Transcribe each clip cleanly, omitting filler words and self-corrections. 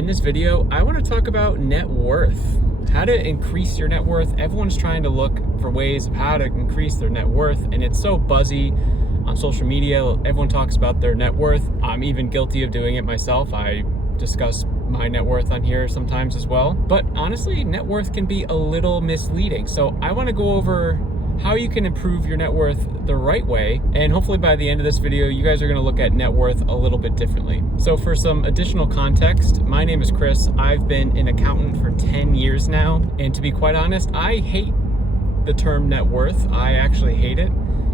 In this video, I want to talk about net worth. How to increase your net worth. Everyone's trying to look for ways of how to increase their net worth, and it's so buzzy on social media. Everyone talks about their net worth. I'm even guilty of doing it myself. I discuss my net worth on here sometimes as well. But honestly, net worth can be a little misleading. So I want to go over how you can improve your net worth the right way. And hopefully by the end of this video, you guys are gonna look at net worth a little bit differently. So for some additional context, my name is Chris. I've been an accountant for 10 years now. And to be quite honest, I hate the term net worth. I actually hate it.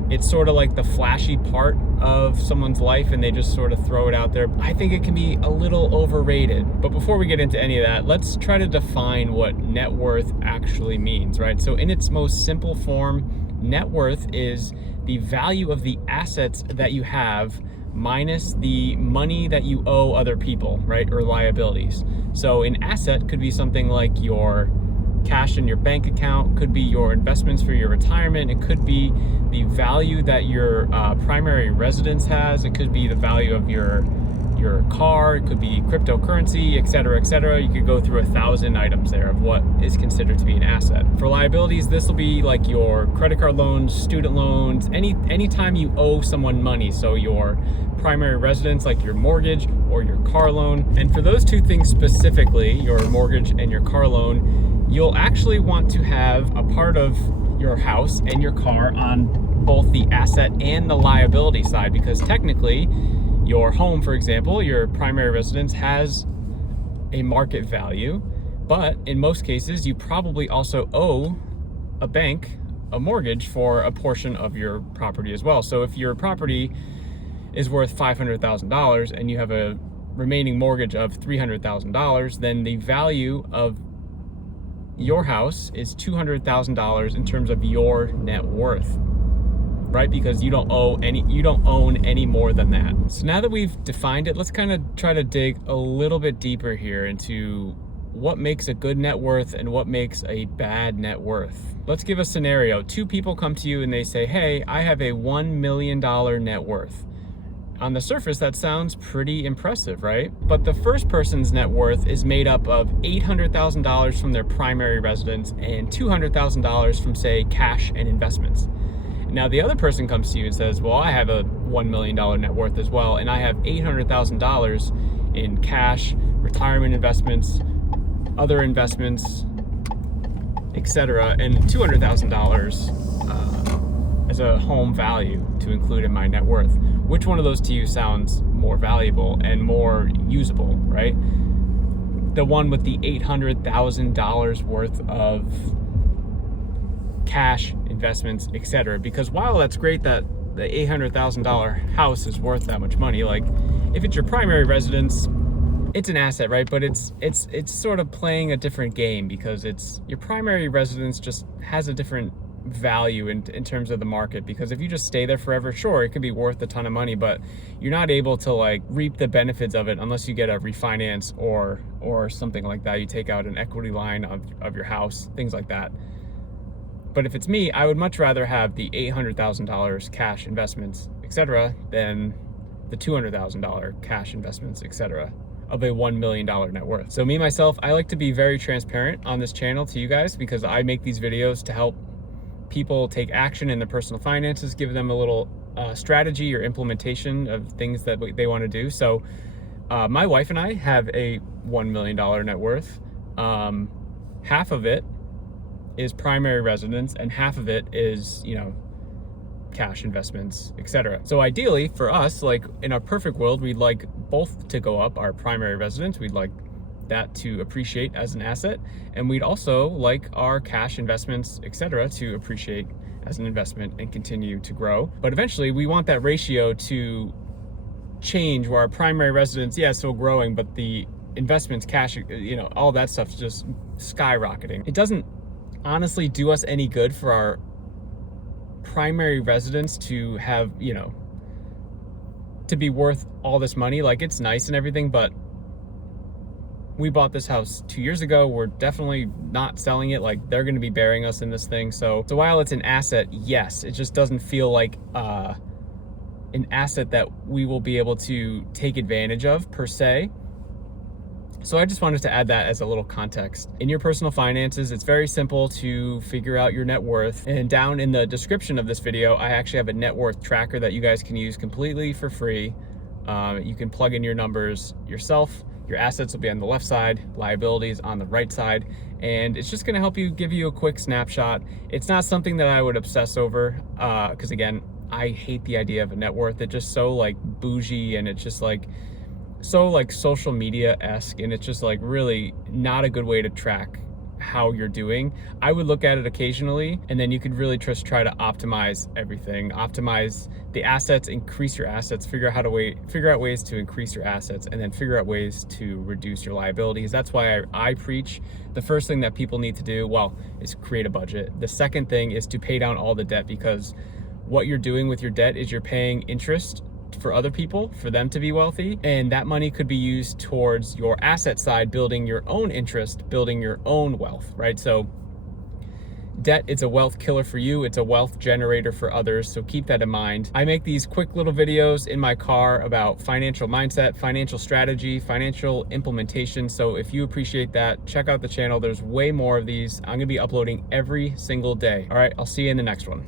It's sort of like the flashy part of someone's life and they just sort of throw it out there. I think it can be a little overrated. But before we get into any of that, let's try to define what net worth actually means, right? So in its most simple form, net worth is the value of the assets that you have minus the money that you owe other people, right? Or liabilities. So an asset could be something like your cash in your bank account, could be your investments for your retirement, it could be the value that your primary residence has, it could be the value of your car, it could be cryptocurrency, etc., etc. You could go through 1,000 items there of what is considered to be an asset. For liabilities, this will be like your credit card loans, student loans, anytime you owe someone money. So your primary residence, like your mortgage or your car loan. And for those two things specifically, your mortgage and your car loan, you'll actually want to have a part of your house and your car on both the asset and the liability side, because technically your home, for example, your primary residence has a market value, but in most cases you probably also owe a bank a mortgage for a portion of your property as well. So if your property is worth $500,000 and you have a remaining mortgage of $300,000, then the value of your house is $200,000 in terms of your net worth, right? Because you don't own any more than that. So now that we've defined it, let's kind of try to dig a little bit deeper here into what makes a good net worth and what makes a bad net worth. Let's give a scenario. Two people come to you and they say, hey, I have a $1 million net worth. On the surface, that sounds pretty impressive, right? But the first person's net worth is made up of $800,000 from their primary residence and $200,000 from, say, cash and investments. Now, the other person comes to you and says, well, I have a $1 million net worth as well, and I have $800,000 in cash, retirement investments, other investments, etc., and $200,000 as a home value to include in my net worth. Which one of those to you sounds more valuable and more usable, right? The one with the $800,000 worth of cash, investments, etc. Because while that's great that the $800,000 house is worth that much money, like if it's your primary residence, it's an asset, right? But it's sort of playing a different game because it's your primary residence just has a different value in terms of the market, because if you just stay there forever, sure, it could be worth a ton of money, but you're not able to like reap the benefits of it unless you get a refinance or something like that. You take out an equity line of your house, things like that. But if it's me, I would much rather have the $800,000 cash investments, etc., than the $200,000 cash investments, etc., of a $1 million net worth. So me, myself, I like to be very transparent on this channel to you guys because I make these videos to help people take action in their personal finances, give them a little strategy or implementation of things that they want to do. So my wife and I have a $1 million net worth. Half of it is primary residence and half of it is, cash investments, etc. So ideally for us, like in a perfect world, we'd like both to go up. Our primary residence, we'd like that to appreciate as an asset, and we'd also like our cash investments, etc., to appreciate as an investment and continue to grow. But eventually we want that ratio to change where our primary residence, yeah, it's still growing, but the investments, cash, all that stuff's just skyrocketing. It doesn't honestly do us any good for our primary residence to have, to be worth all this money. Like, it's nice and everything, but we bought this house 2 years ago. We're definitely not selling it. Like, they're going to be burying us in this thing. So while it's an asset, yes, it just doesn't feel like an asset that we will be able to take advantage of per se. So I just wanted to add that as a little context. In your personal finances, it's very simple to figure out your net worth. And down in the description of this video, I actually have a net worth tracker that you guys can use completely for free. You can plug in your numbers yourself. Your assets will be on the left side, liabilities on the right side, and it's just gonna help you, give you a quick snapshot. It's not something that I would obsess over, because again, I hate the idea of a net worth. It's just so like bougie, and it's just like so like social media-esque, and it's just like really not a good way to track how you're doing. I would look at it occasionally, and then you could really just try to optimize everything, optimize the assets, increase your assets, figure out ways to increase your assets, and then figure out ways to reduce your liabilities. That's why I preach the first thing that people need to do, well, is create a budget. The second thing is to pay down all the debt, because what you're doing with your debt is you're paying interest for other people, for them to be wealthy, and that money could be used towards your asset side, building your own interest, building your own wealth, right? So debt is a wealth killer for you. It's a wealth generator for others. So keep that in mind. I make these quick little videos in my car about financial mindset, financial strategy, financial implementation. So if you appreciate that, check out the channel. There's way more of these. I'm gonna be uploading every single day. All right, I'll see you in the next one.